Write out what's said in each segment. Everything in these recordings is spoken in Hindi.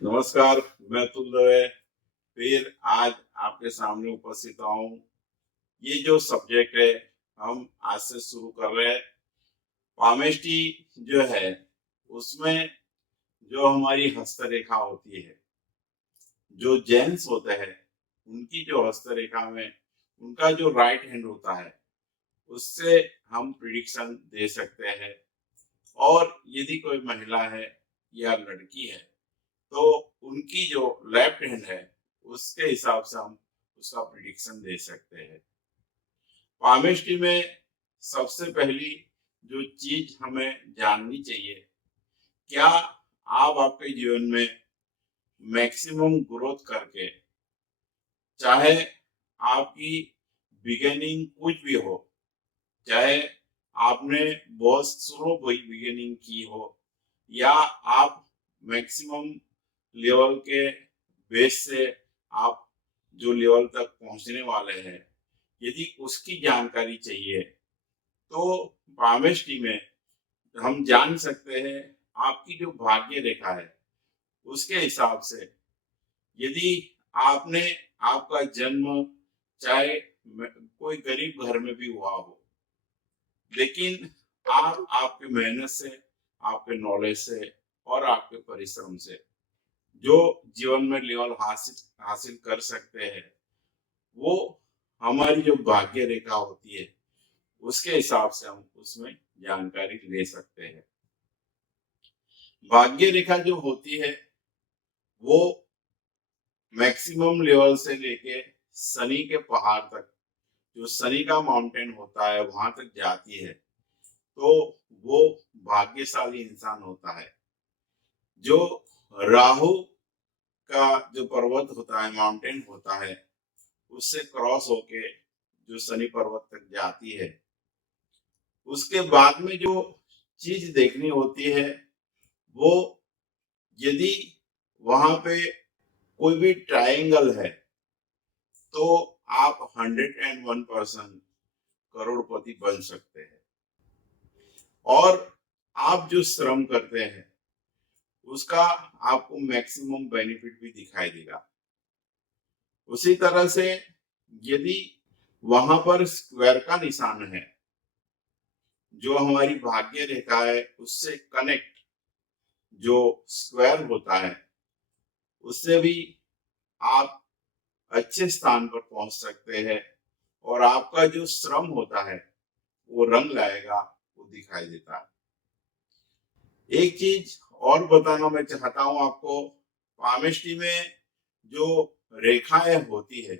नमस्कार। मैं अतुल दवे फिर आज आपके सामने उपस्थित हुआ हूँ। ये जो सब्जेक्ट है हम आज से शुरू कर रहे हैं। पामेस्ट्री जो है उसमें जो हमारी हस्तरेखा होती है, जो जेंट्स होते हैं उनकी जो हस्तरेखा में उनका जो राइट हैंड होता है उससे हम प्रिडिक्शन दे सकते हैं। और यदि कोई महिला है या लड़की है तो उनकी जो लेफ्ट हैंड है उसके हिसाब से हम उसका प्रिडिक्शन दे सकते हैं। पामेस्ट्री में सबसे पहली जो चीज हमें जाननी चाहिए, क्या आप आपके जीवन में मैक्सिमम ग्रोथ करके, चाहे आपकी बिगिनिंग कुछ भी हो, चाहे आपने बहुत स्लो बिगिनिंग की हो या आप मैक्सिमम लेवल के बेस से आप जो लेवल तक पहुंचने वाले हैं, यदि उसकी जानकारी चाहिए तो पामेस्ट्री में हम जान सकते हैं। आपकी जो भाग्य रेखा है उसके हिसाब से, यदि आपने आपका जन्म चाहे कोई गरीब घर में भी हुआ हो, लेकिन आप आपके मेहनत से, आपके नॉलेज से और आपके परिश्रम से जो जीवन में लेवल हासिल हासिल कर सकते हैं, वो हमारी जो भाग्य रेखा होती है उसके हिसाब से हम उसमें जानकारी ले सकते हैं। भाग्य रेखा जो होती है वो मैक्सिमम लेवल से लेके शनि के पहाड़ तक, जो शनि का माउंटेन होता है वहां तक जाती है, तो वो भाग्यशाली इंसान होता है। जो राहु का जो पर्वत होता है, माउंटेन होता है, उससे क्रॉस होके जो शनि पर्वत तक जाती है, उसके बाद में जो चीज देखनी होती है वो, यदि वहां पे कोई भी ट्रायंगल है तो आप 101% करोड़पति बन सकते हैं। और आप जो श्रम करते हैं उसका आपको मैक्सिमम बेनिफिट भी दिखाई देगा। उसी तरह से यदि वहां पर स्क्वायर का निशान है, जो हमारी भाग्य रेखा है उससे कनेक्ट जो स्क्वायर होता है, उससे भी आप अच्छे स्थान पर पहुंच सकते हैं और आपका जो श्रम होता है वो रंग लाएगा, वो दिखाई देता है। एक चीज और बताना मैं चाहता हूं आपको, पामेस्ट्री में जो रेखाएं होती है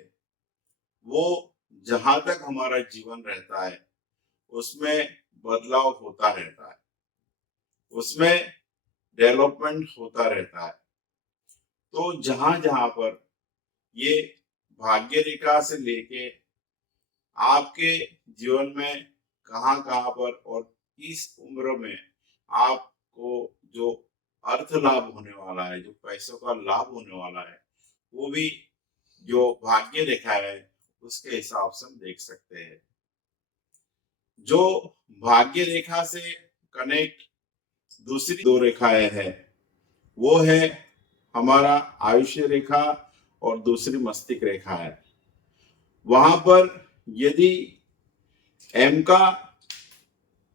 वो जहां तक हमारा जीवन रहता है उसमें बदलाव होता रहता है, उसमें डेवलपमेंट होता रहता है। तो जहां जहां पर ये भाग्य रेखा से लेके आपके जीवन में कहाँ कहाँ पर और किस उम्र में आपको जो अर्थ लाभ होने वाला है, जो पैसों का लाभ होने वाला है, वो भी जो भाग्य रेखा है उसके हिसाब से हम देख सकते हैं। जो भाग्य रेखा से कनेक्ट दूसरी दो रेखाएं हैं, वो है हमारा आयुष्य रेखा और दूसरी मस्तिष्क रेखा है। वहां पर यदि एम का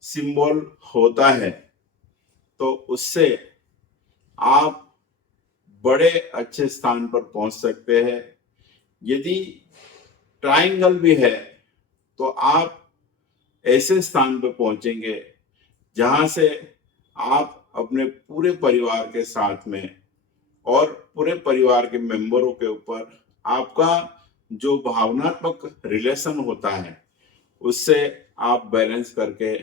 सिंबल होता है तो उससे आप बड़े अच्छे स्थान पर पहुंच सकते हैं। यदि ट्रायंगल भी है तो आप ऐसे स्थान पर पहुंचेंगे जहां से आप अपने पूरे परिवार के साथ में और पूरे परिवार के मेंबरों के ऊपर आपका जो भावनात्मक रिलेशन होता है उससे आप बैलेंस करके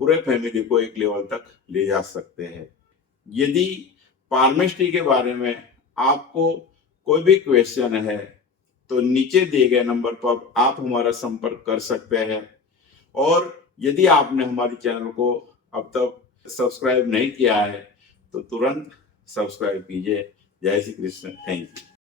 पूरे फैमिली को एक लेवल तक ले जा सकते हैं। यदि पामेस्ट्री के बारे में आपको कोई भी क्वेश्चन है तो नीचे दिए गए नंबर पर आप हमारा संपर्क कर सकते हैं। और यदि आपने हमारे चैनल को अब तक सब्सक्राइब नहीं किया है तो तुरंत सब्सक्राइब कीजिए। जय श्री कृष्ण। Thank you.